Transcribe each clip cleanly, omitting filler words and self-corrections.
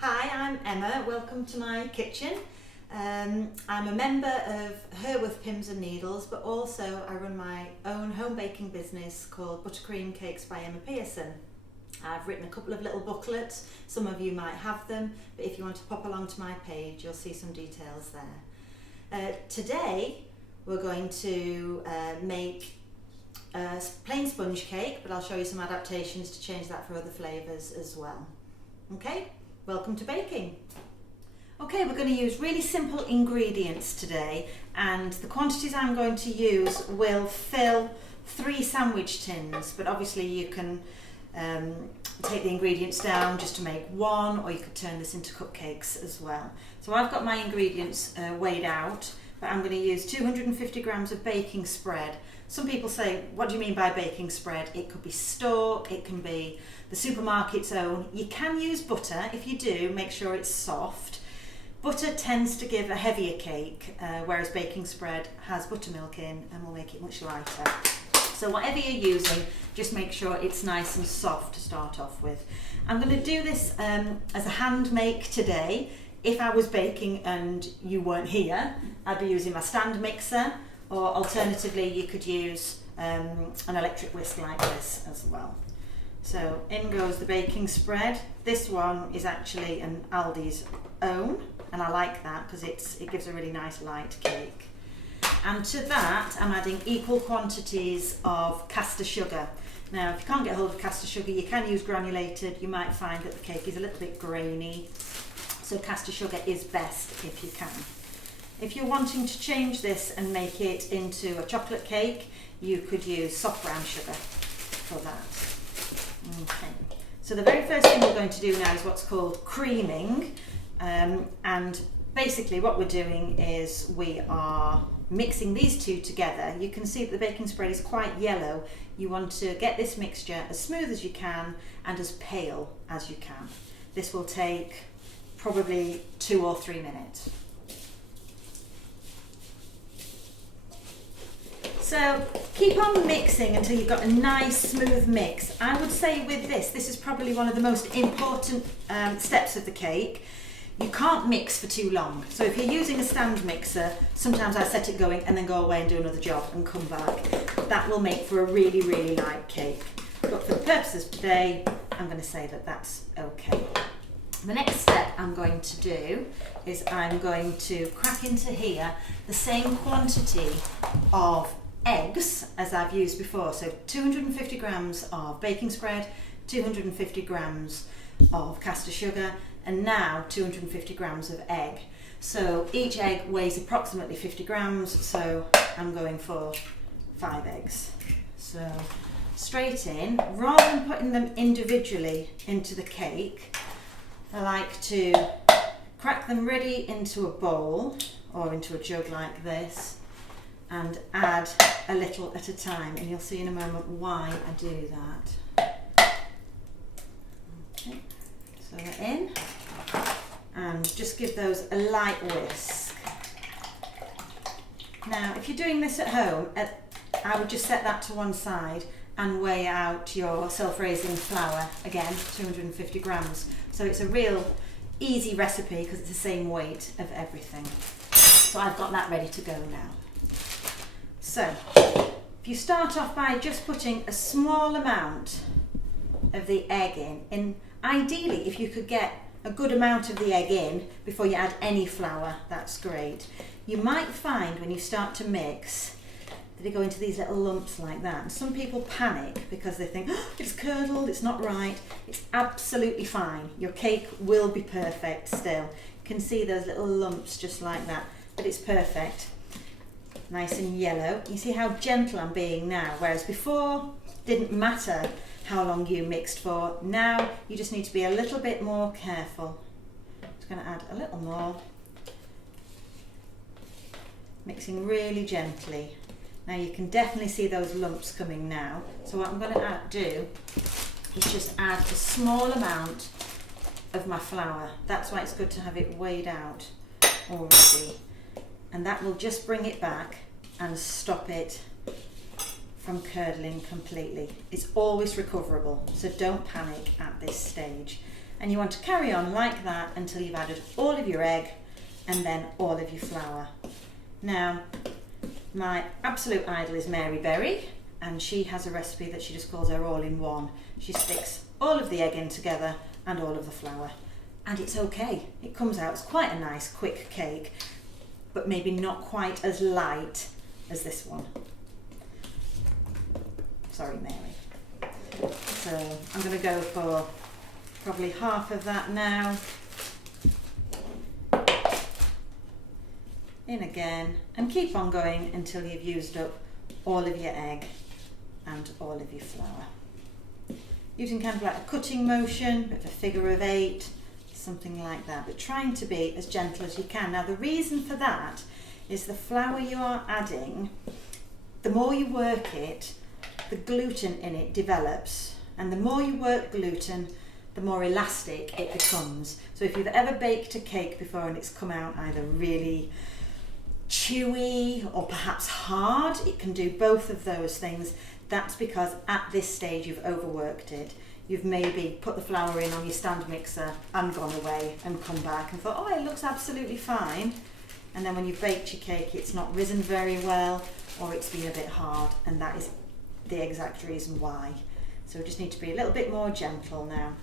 Hi, I'm Emma. Welcome to my kitchen. I'm a member of Herworth Pims and Needles, but also I run my own home baking business called Buttercream Cakes by Emma Pearson. I've written a couple of little booklets. Some of you might have them, but if you want to pop along to my page, you'll see some details there. Today, we're going to make a plain sponge cake, but I'll show you some adaptations to change that for other flavours as well. Okay? Welcome to baking. Okay, we're going to use really simple ingredients today, and the quantities I'm going to use will fill 3 sandwich tins, but obviously you can take the ingredients down just to make 1, or you could turn this into cupcakes as well. So I've got my ingredients weighed out, but I'm going to use 250 grams of baking spread. Some people say, what do you mean by baking spread? It could be stock, it can be the supermarket's own. You can use butter. If you do, make sure it's soft. Butter tends to give a heavier cake, whereas baking spread has buttermilk in and will make it much lighter. So whatever you're using, just make sure it's nice and soft to start off with. I'm going to do this as a hand make today. If I was baking and you weren't here, I'd be using my stand mixer, or alternatively you could use an electric whisk like this as well. So in goes the baking spread. This one is actually an Aldi's own, and I like that because it gives a really nice light cake. And to that I'm adding equal quantities of caster sugar. Now if you can't get hold of caster sugar, you can use granulated. You might find that the cake is a little bit grainy, so caster sugar is best if you can. If you're wanting to change this and make it into a chocolate cake, you could use soft brown sugar for that. Okay, so the very first thing we're going to do now is what's called creaming, and basically what we're doing is we are mixing these two together. You can see that the baking spread is quite yellow. You want to get this mixture as smooth as you can and as pale as you can. This will take probably 2 or 3 minutes. So keep on mixing until you've got a nice smooth mix. I would say with this is probably one of the most important steps of the cake. You can't mix for too long. So if you're using a stand mixer, sometimes I set it going and then go away and do another job and come back. That will make for a really, really light cake. But for the purposes of today, I'm going to say that that's okay. The next step I'm going to do is I'm going to crack into here the same quantity of eggs as I've used before. So 250 grams of baking spread, 250 grams of caster sugar, and now 250 grams of egg. So each egg weighs approximately 50 grams, so I'm going for 5 eggs. So straight in, rather than putting them individually into the cake, I like to crack them ready into a bowl or into a jug like this and add a little at a time, and you'll see in a moment why I do that. Okay, so they're in, and just give those a light whisk. Now if you're doing this at home, I would just set that to one side and weigh out your self-raising flour, again 250 grams. So it's a real easy recipe because it's the same weight of everything. So I've got that ready to go now. So if you start off by just putting a small amount of the egg in, and ideally if you could get a good amount of the egg in before you add any flour, that's great. You might find when you start to mix that they go into these little lumps like that, and some people panic because they think, oh, it's curdled, it's not right. It's absolutely fine. Your cake will be perfect still. You can see those little lumps just like that, but it's perfect. Nice and yellow. You see how gentle I'm being now, whereas before didn't matter how long you mixed for. Now you just need to be a little bit more careful. Just going to add a little more, mixing really gently. Now you can definitely see those lumps coming now. So what I'm going to do is just add a small amount of my flour. That's why it's good to have it weighed out already. And that will just bring it back and stop it from curdling completely. It's always recoverable, so don't panic at this stage. And you want to carry on like that until you've added all of your egg and then all of your flour. Now, my absolute idol is Mary Berry, and she has a recipe that she just calls her all-in-one. She sticks all of the egg in together and all of the flour. And it's okay. It comes out as quite a nice, quick cake, but maybe not quite as light as this one. Sorry, Mary. So I'm going to go for probably half of that now. In again, and keep on going until you've used up all of your egg and all of your flour. Using kind of like a cutting motion, bit of a figure of 8, something like that, but trying to be as gentle as you can. Now the reason for that is the flour you are adding, the more you work it, the gluten in it develops, and the more you work gluten, the more elastic it becomes. So if you've ever baked a cake before and it's come out either really chewy or perhaps hard, it can do both of those things. That's because at this stage you've overworked it. You've maybe put the flour in on your stand mixer and gone away and come back and thought, oh, it looks absolutely fine. And then when you've baked your cake, it's not risen very well, or it's been a bit hard, and that is the exact reason why. So we just need to be a little bit more gentle now.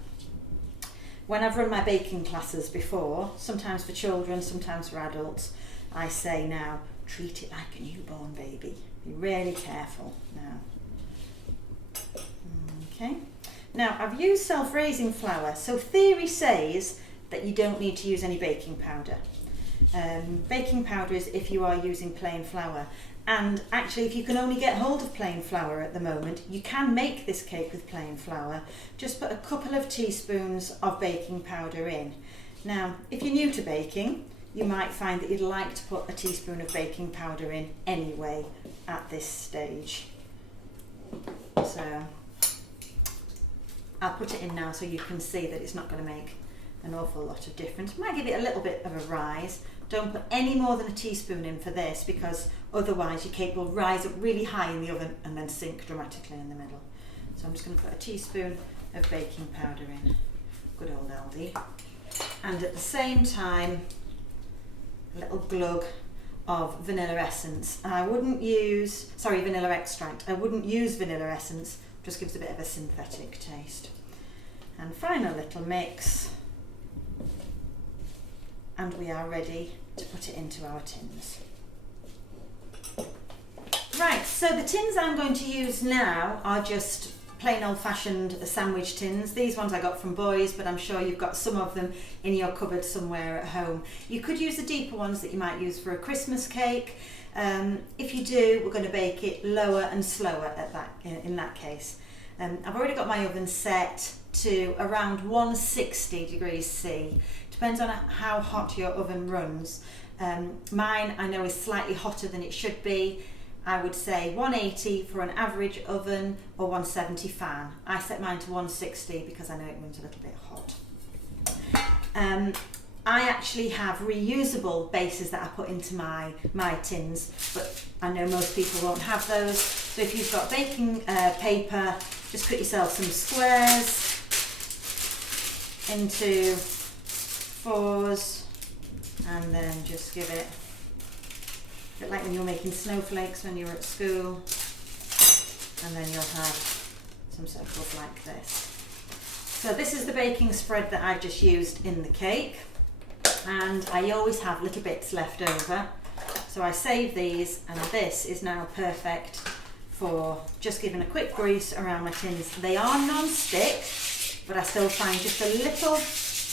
When I've run my baking classes before, sometimes for children, sometimes for adults, I say now, treat it like a newborn baby. Be really careful now. Okay. Now I've used self-raising flour, so theory says that you don't need to use any baking powder. Baking powder is if you are using plain flour. And actually, if you can only get hold of plain flour at the moment, you can make this cake with plain flour. Just put a couple of teaspoons of baking powder in. Now, if you're new to baking, you might find that you'd like to put a teaspoon of baking powder in anyway at this stage. So I'll put it in now so you can see that it's not going to make an awful lot of difference. Might give it a little bit of a rise. Don't put any more than a teaspoon in for this, because otherwise your cake will rise up really high in the oven and then sink dramatically in the middle. So I'm just going to put a teaspoon of baking powder in. Good old Aldi. And at the same time, a little glug of vanilla essence. I wouldn't use, vanilla extract. I wouldn't use vanilla essence, just gives a bit of a synthetic taste. And final little mix. And we are ready to put it into our tins. Right, so the tins I'm going to use now are just plain old-fashioned sandwich tins. These ones I got from Boys, but I'm sure you've got some of them in your cupboard somewhere at home. You could use the deeper ones that you might use for a Christmas cake. If you do, we're going to bake it lower and slower in that case. I've already got my oven set to around 160 degrees C. Depends on how hot your oven runs. Mine I know is slightly hotter than it should be. I would say 180 for an average oven or 170 fan. I set mine to 160 because I know it runs a little bit hot. I actually have reusable bases that I put into my tins, but I know most people won't have those. So if you've got baking paper, just cut yourself some squares into 4s, and then just give it a bit like when you were making snowflakes when you were at school, and then you'll have some circles like this. So this is the baking spread that I've just used in the cake, and I always have little bits left over, so I save these, and this is now perfect for just giving a quick grease around my tins. They are non-stick, but I still find just a little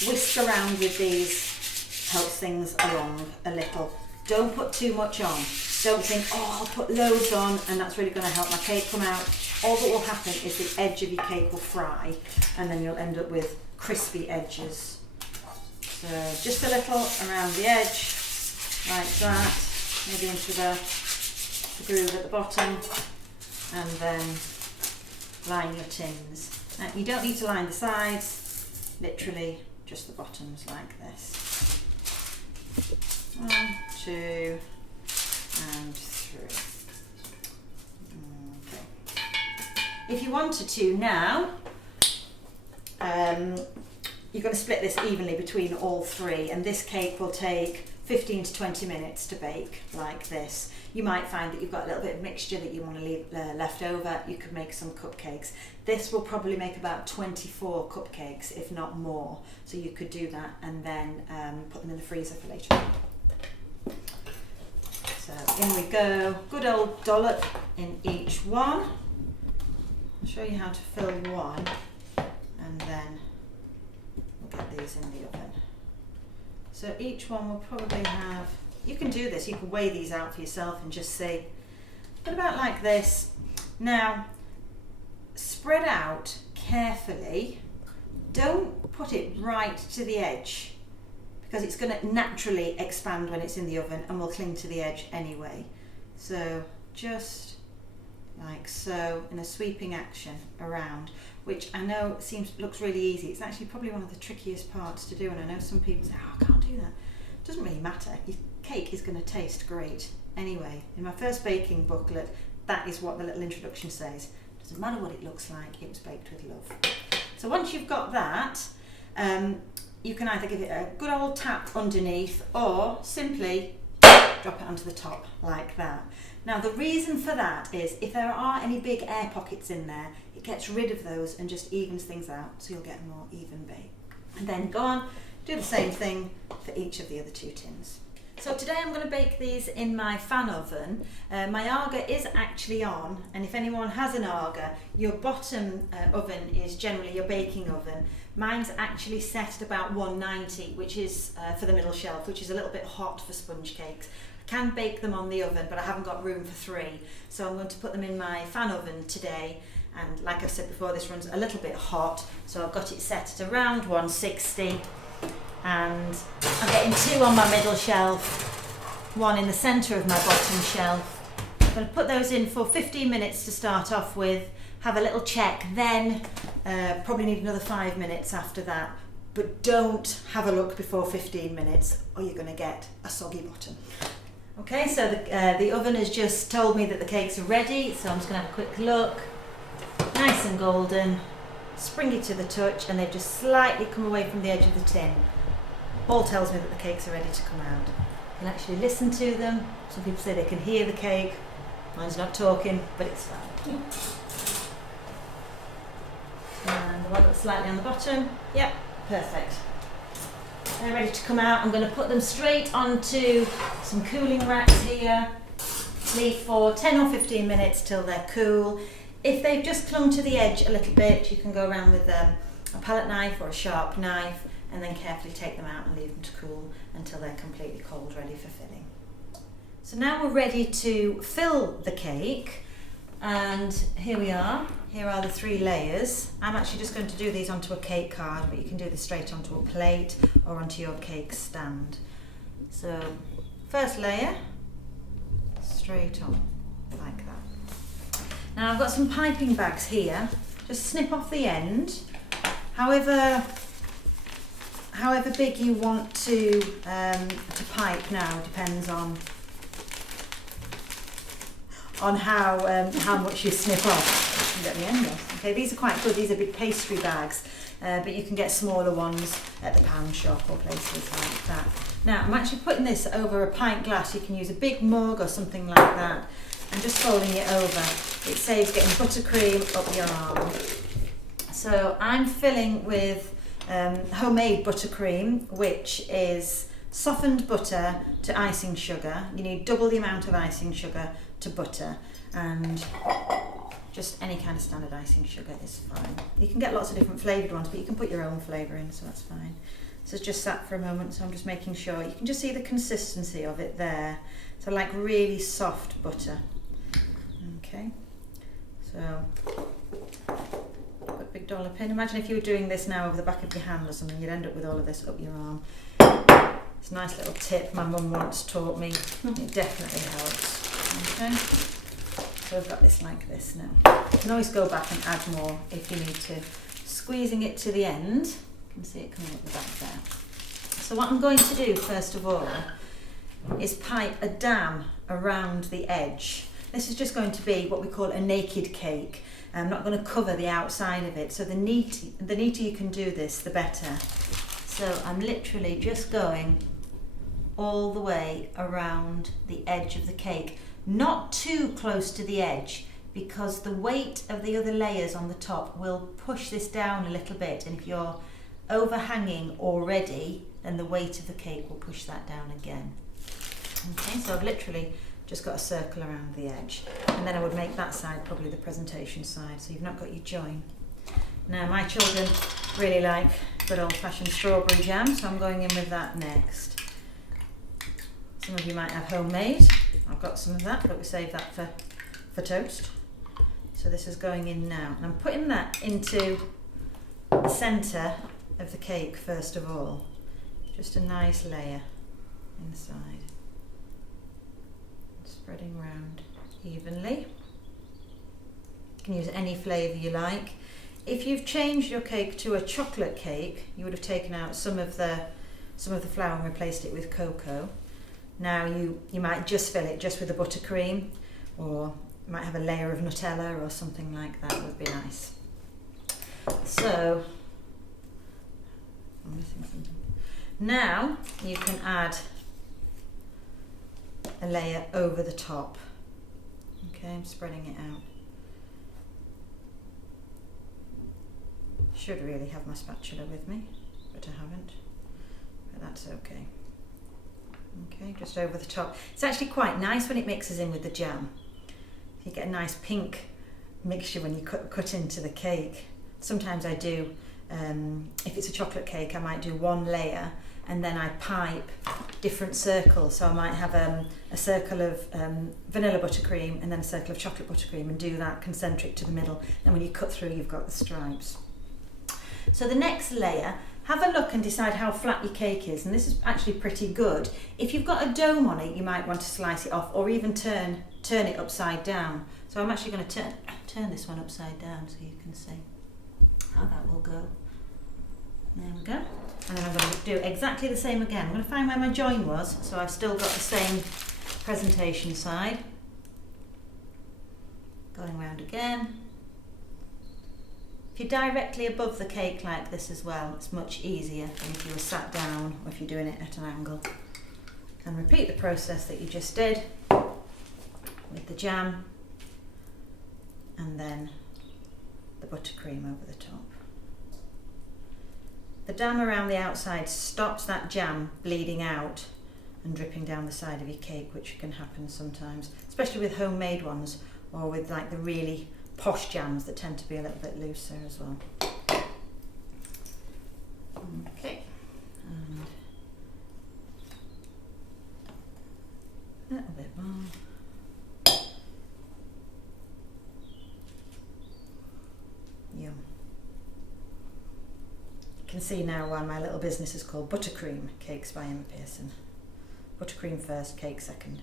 whisk around with these helps things along a little. Don't put too much on. Don't think, oh, I'll put loads on and that's really going to help my cake come out. All that will happen is the edge of your cake will fry, and then you'll end up with crispy edges. So just a little around the edge, like that, maybe into the groove at the bottom, and then line your tins. You don't need to line the sides, literally just the bottoms like this. 1, 2, and 3. Okay. If you wanted to now, you're going to split this evenly between all three, and this cake will take 15 to 20 minutes to bake like this. You might find that you've got a little bit of mixture that you want to leave left over. You could make some cupcakes. This will probably make about 24 cupcakes, if not more. So you could do that and then put them in the freezer for later on. So in we go. Good old dollop in each one. I'll show you how to fill one, and then we'll get these in the oven. So each one will probably have, you can do this, you can weigh these out for yourself and just see, but about like this. Now, spread out carefully. Don't put it right to the edge, because it's going to naturally expand when it's in the oven and will cling to the edge anyway. So just like so, in a sweeping action around, which I know looks really easy. It's actually probably one of the trickiest parts to do, and I know some people say, oh, I can't do that. It doesn't really matter. Your cake is going to taste great anyway. In my first baking booklet, that is what the little introduction says. It doesn't matter what it looks like, it was baked with love. So once you've got that, you can either give it a good old tap underneath or simply drop it onto the top like that. Now the reason for that is if there are any big air pockets in there, it gets rid of those and just evens things out, so you'll get a more even bake. And then go on, do the same thing for each of the other two tins. So today I'm going to bake these in my fan oven. My Aga is actually on, and if anyone has an Aga, your bottom oven is generally your baking oven. Mine's actually set at about 190, which is for the middle shelf, which is a little bit hot for sponge cakes. I can bake them on the oven, but I haven't got room for 3, so I'm going to put them in my fan oven today. And like I said before, this runs a little bit hot, so I've got it set at around 160. And I'm getting 2 on my middle shelf, 1 in the centre of my bottom shelf. I'm going to put those in for 15 minutes to start off with, have a little check, then probably need another 5 minutes after that. But don't have a look before 15 minutes or you're going to get a soggy bottom. Okay, so the oven has just told me that the cakes are ready, so I'm just going to have a quick look. Nice and golden, springy to the touch, and they've just slightly come away from the edge of the tin. All tells me that the cakes are ready to come out. You can actually listen to them. Some people say they can hear the cake. Mine's not talking, but it's fine. And the one that's slightly on the bottom, yep, perfect. They're ready to come out. I'm going to put them straight onto some cooling racks here. Leave for 10 or 15 minutes till they're cool. If they've just clung to the edge a little bit, you can go around with a palette knife or a sharp knife and then carefully take them out and leave them to cool until they're completely cold, ready for filling. So now we're ready to fill the cake, and here we are. Here are the 3 layers. I'm actually just going to do these onto a cake card, but you can do this straight onto a plate or onto your cake stand. So first layer, straight on like that. Now I've got some piping bags here. Just snip off the end. However big you want to pipe now depends on how much you snip off. You get the end off. Okay, these are quite good. These are big pastry bags, but you can get smaller ones at the pound shop or places like that. Now I'm actually putting this over a pint glass. You can use a big mug or something like that, and just folding it over. It saves getting buttercream up your arm. So I'm filling with homemade buttercream, which is softened butter to icing sugar. You need double the amount of icing sugar to butter, and just any kind of standard icing sugar is fine. You can get lots of different flavoured ones, but you can put your own flavour in, so that's fine. So it's just sat for a moment, so I'm just making sure. You can just see the consistency of it there. So like really soft butter. Okay, so put a big dollop in. Imagine if you were doing this now over the back of your hand or something, you'd end up with all of this up your arm. It's a nice little tip my mum once taught me. It definitely helps. Okay, so we've got this like this now. You can always go back and add more if you need to. Squeezing it to the end. You can see it coming up the back there. So what I'm going to do first of all is pipe a dam around the edge. This is just going to be what we call a naked cake. I'm not going to cover the outside of it, so the neater you can do this, the better. So I'm literally just going all the way around the edge of the cake, not too close to the edge, because the weight of the other layers on the top will push this down a little bit, and if you're overhanging already, then the weight of the cake will push that down again. Okay, so I've literally just got a circle around the edge, and then I would make that side probably the presentation side, so you've not got your join. Now my children really like good old-fashioned strawberry jam, so I'm going in with that next. Some of you might have homemade. I've got some of that, but we save that for toast. So this is going in now, and I'm putting that into the centre of the cake first of all. Just a nice layer inside. Spreading around evenly. You can use any flavour you like. If you've changed your cake to a chocolate cake, you would have taken out some of the flour and replaced it with cocoa. Now you might just fill it just with the buttercream, or you might have a layer of Nutella or something like that, would be nice. So I'm missing something. Now you can add a layer over the top. Okay, I'm spreading it out. Should really have my spatula with me, but I haven't. But that's okay. Okay, just over the top. It's actually quite nice when it mixes in with the jam. You get a nice pink mixture when you cut into the cake. Sometimes I do, if it's a chocolate cake, I might do one layer and then I pipe different circles. So I might have a circle of vanilla buttercream and then a circle of chocolate buttercream, and do that concentric to the middle. Then when you cut through, you've got the stripes. So the next layer, have a look and decide how flat your cake is, and this is actually pretty good. If you've got a dome on it, you might want to slice it off, or even turn it upside down. So I'm actually going to turn this one upside down so you can see how that will go. There we go. And then I'm going to do exactly the same again. I'm going to find where my join was, so I've still got the same presentation side. Going round again. If you're directly above the cake like this as well, it's much easier than if you were sat down or if you're doing it at an angle. And repeat the process that you just did with the jam and then the buttercream over the top. The jam around the outside stops that jam bleeding out and dripping down the side of your cake, which can happen sometimes, especially with homemade ones or with like the really posh jams that tend to be a little bit looser as well. Okay, and a little bit more. Yum. You can see now why my little business is called Buttercream Cakes by Emma Pearson. Buttercream first, cake second.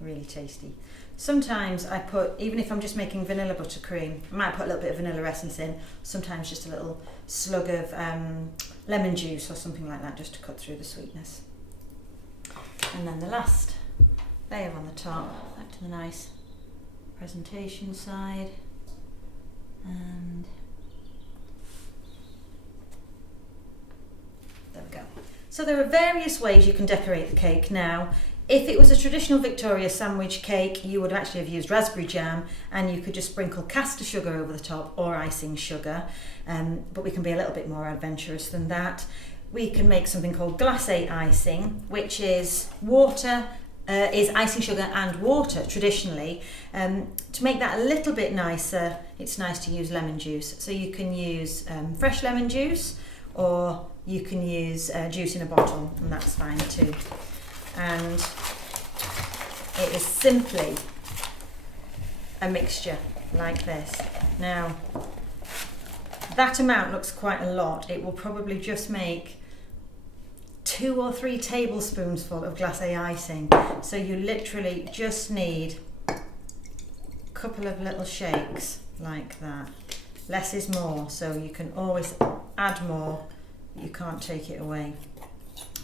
Really tasty. Sometimes I put, even if I'm just making vanilla buttercream, I might put a little bit of vanilla essence in, sometimes just a little slug of lemon juice or something like that, just to cut through the sweetness. And then the last layer on the top, back to the nice presentation side. And there we go. So there are various ways you can decorate the cake now. If it was a traditional Victoria sandwich cake, you would actually have used raspberry jam, and you could just sprinkle caster sugar over the top or icing sugar, but we can be a little bit more adventurous than that. We can make something called glacé icing, which is is icing sugar and water traditionally. To make that a little bit nicer, it's nice to use lemon juice. So you can use fresh lemon juice, or you can use juice in a bottle, and that's fine too. And it is simply a mixture like this. Now, that amount looks quite a lot. It will probably just make 2 or 3 tablespoons full of glacé icing. So you literally just need a couple of little shakes like that. Less is more, so you can always add more, but you can't take it away.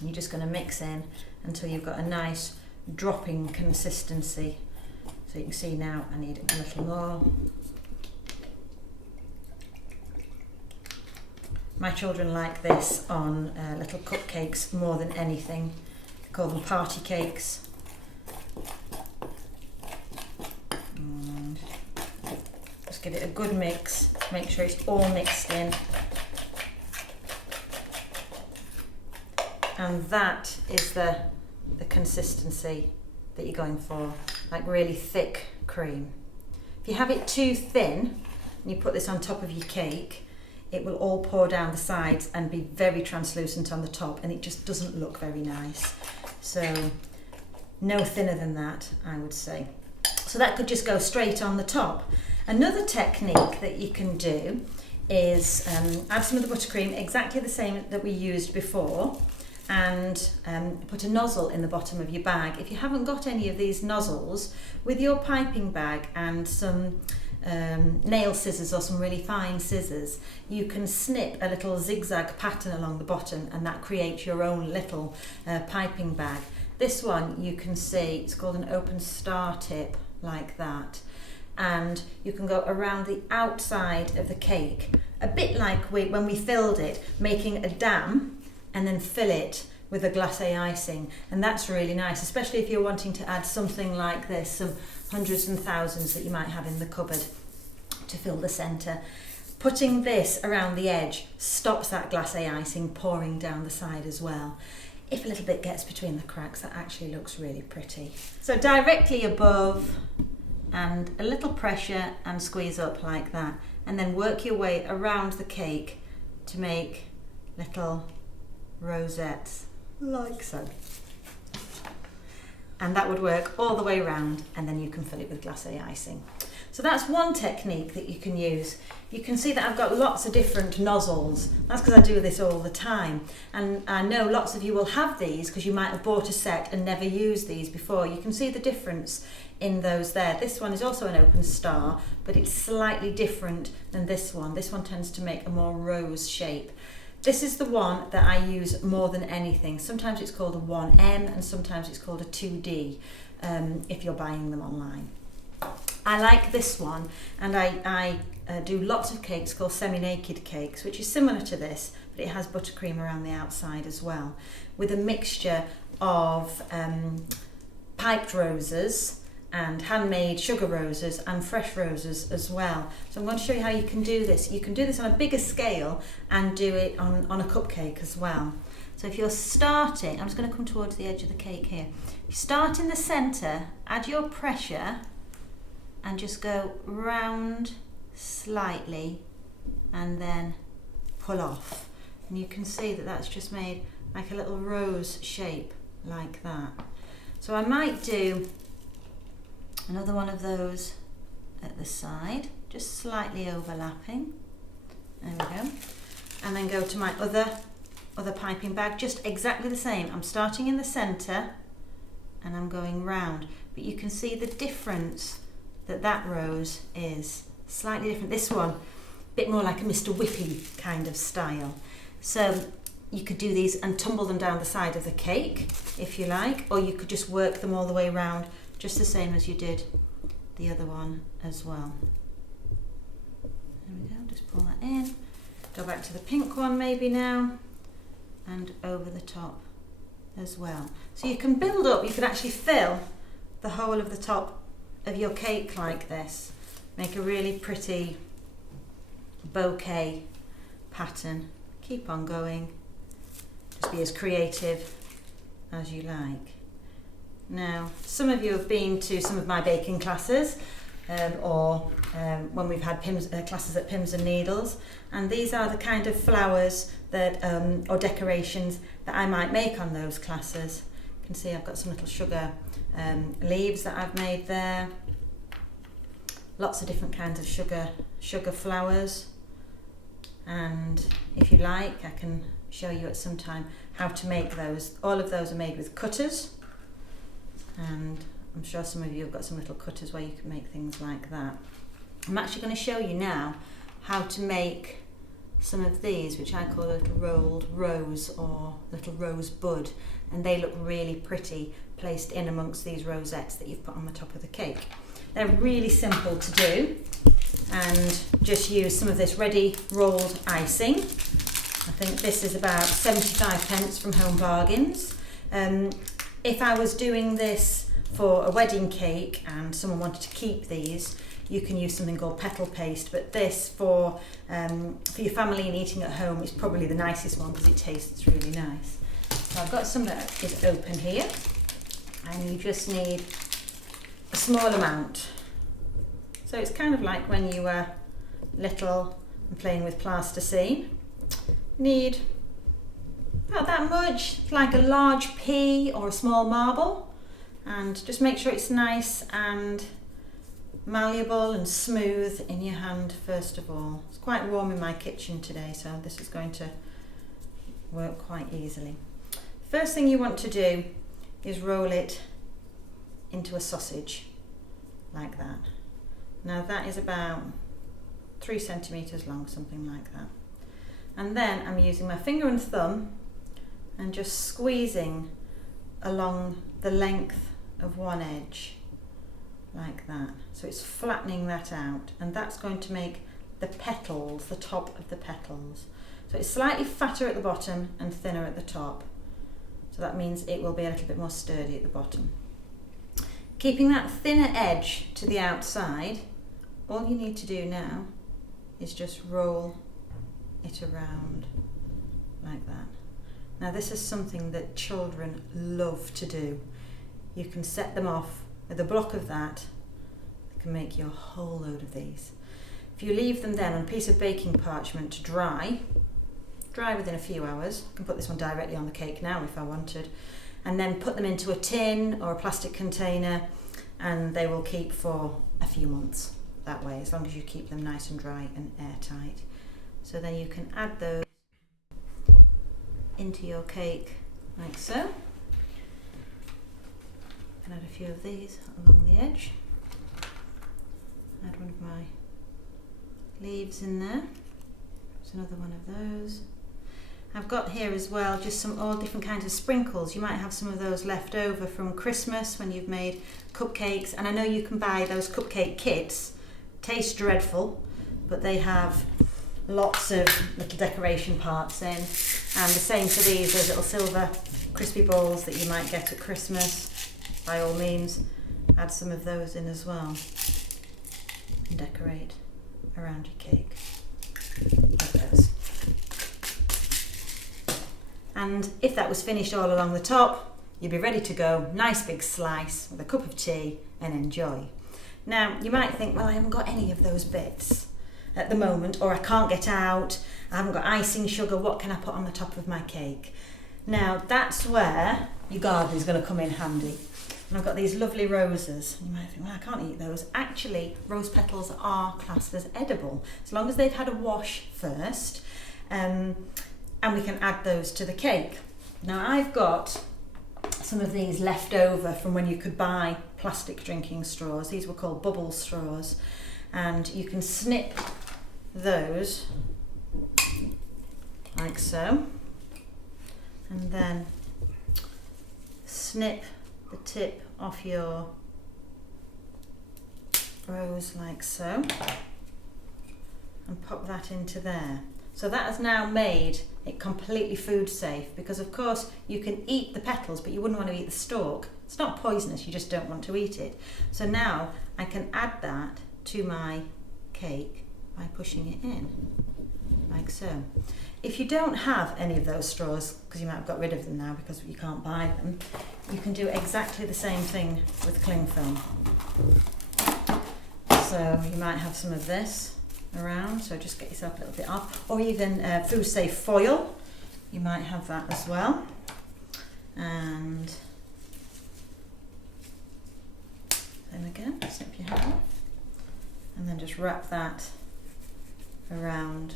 You're just going to mix in until you've got a nice dropping consistency. So you can see now I need a little more. My children like this on little cupcakes more than anything. They call them party cakes. And just give it a good mix, make sure it's all mixed in. And that is the consistency that you're going for, like really thick cream. If you have it too thin and you put this on top of your cake, it will all pour down the sides and be very translucent on the top, and it just doesn't look very nice. So no thinner than that, I would say. So that could just go straight on the top. Another technique that you can do is add some of the buttercream, exactly the same that we used before, and put a nozzle in the bottom of your bag. If you haven't got any of these nozzles, with your piping bag and some nail scissors or some really fine scissors, you can snip a little zigzag pattern along the bottom, and that creates your own little piping bag. This one you can see, it's called an open star tip, like that, and you can go around the outside of the cake, a bit like when we filled it, making a dam and then fill it with a glacé icing, and that's really nice, especially if you're wanting to add something like this, some hundreds and thousands that you might have in the cupboard to fill the centre. Putting this around the edge stops that glacé icing pouring down the side as well. If a little bit gets between the cracks, that actually looks really pretty. So directly above, and a little pressure and squeeze up like that, and then work your way around the cake to make little rosettes like so. And that would work all the way around, and then you can fill it with glacé icing. So that's one technique that you can use. You can see that I've got lots of different nozzles. That's because I do this all the time. And I know lots of you will have these because you might have bought a set and never used these before. You can see the difference in those there. This one is also an open star, but it's slightly different than this one. This one tends to make a more rose shape. This is the one that I use more than anything. Sometimes it's called a 1M and sometimes it's called a 2D if you're buying them online. I like this one, and I do lots of cakes called semi-naked cakes, which is similar to this, but it has buttercream around the outside as well, with a mixture of piped roses and handmade sugar roses and fresh roses as well. So I'm going to show you how you can do this. You can do this on a bigger scale and do it on a cupcake as well. So if you're starting, I'm just going to come towards the edge of the cake here. You start in the centre, add your pressure, and just go round slightly and then pull off. And you can see that that's just made like a little rose shape like that. So I might do another one of those at the side, just slightly overlapping. There we go. And then go to my other piping bag, just exactly the same. I'm starting in the centre and I'm going round, but you can see the difference that rose is slightly different. This one, a bit more like a Mr. Whippy kind of style. So you could do these and tumble them down the side of the cake if you like, or you could just work them all the way around, just the same as you did the other one as well. There we go, just pull that in. Go back to the pink one maybe now, and over the top as well. So you can build up, you can actually fill the whole of the top of your cake like this. Make a really pretty bouquet pattern. Keep on going. Just be as creative as you like. Now, some of you have been to some of my baking classes, or when we've had classes at Pins and Needles, and these are the kind of flowers that or decorations that I might make on those classes. You can see I've got some little sugar leaves that I've made there. Lots of different kinds of sugar flowers, and if you like I can show you at some time how to make those. All of those are made with cutters, and I'm sure some of you have got some little cutters where you can make things like that. I'm actually going to show you now how to make some of these, which I call a little rolled rose or little rose bud, and they look really pretty placed in amongst these rosettes that you've put on the top of the cake. They're really simple to do, and just use some of this ready rolled icing. I think this is about 75p from Home Bargains. If I was doing this for a wedding cake and someone wanted to keep these, you can use something called Petal Paste, but this for your family and eating at home is probably the nicest one because it tastes really nice. So I've got some that is open here, and you just need a small amount. So it's kind of like when you were little and playing with plasticine. Need about that much, like a large pea or a small marble, and just make sure it's nice and malleable and smooth in your hand first of all. It's quite warm in my kitchen today, so this is going to work quite easily. First thing you want to do is roll it into a sausage like that. Now that is about 3 centimetres long, something like that. And then I'm using my finger and thumb and just squeezing along the length of one edge like that. So it's flattening that out, and that's going to make the petals, the top of the petals. So it's slightly fatter at the bottom and thinner at the top. So that means it will be a little bit more sturdy at the bottom. Keeping that thinner edge to the outside, all you need to do now is just roll it around like that. Now this is something that children love to do. You can set them off with a block of that. They can make you a whole load of these. If you leave them then on a piece of baking parchment to dry within a few hours, I can put this one directly on the cake now if I wanted, and then put them into a tin or a plastic container, and they will keep for a few months that way, as long as you keep them nice and dry and airtight. So then you can add those into your cake like so. I can add a few of these along the edge. Add one of my leaves in there. There's another one of those. I've got here as well just some all different kinds of sprinkles. You might have some of those left over from Christmas when you've made cupcakes, and I know you can buy those cupcake kits. Taste dreadful, but they have lots of little decoration parts in, and the same for these, those little silver crispy balls that you might get at Christmas. By all means, add some of those in as well and decorate around your cake like those. And if that was finished all along the top, you'd be ready to go, nice big slice with a cup of tea, and enjoy. Now you might think, well, I haven't got any of those bits at the moment, or I can't get out, I haven't got icing sugar, what can I put on the top of my cake? Now that's where your garden is going to come in handy. And I've got these lovely roses. You might think, well, I can't eat those. Actually, rose petals are classed as edible, as long as they've had a wash first, and we can add those to the cake. Now I've got some of these left over from when you could buy plastic drinking straws. These were called bubble straws, and you can snip those like so, and then snip the tip off your rose like so, and pop that into there. So that has now made it completely food safe, because of course you can eat the petals but you wouldn't want to eat the stalk. It's not poisonous, you just don't want to eat it. So now I can add that to my cake by pushing it in like so. If you don't have any of those straws, because you might have got rid of them now because you can't buy them, you can do exactly the same thing with cling film. So you might have some of this around, so just get yourself a little bit off, or even food safe foil, you might have that as well. And then again, snip your hair off, and then just wrap that around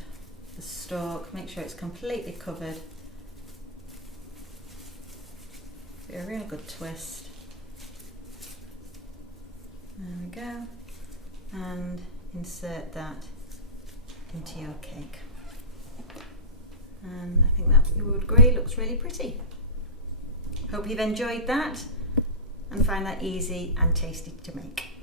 the stalk. Make sure it's completely covered. Be a real good twist. There we go, and insert that into your cake. And I think that wood grey looks really pretty. Hope you've enjoyed that. and find that easy and tasty to make.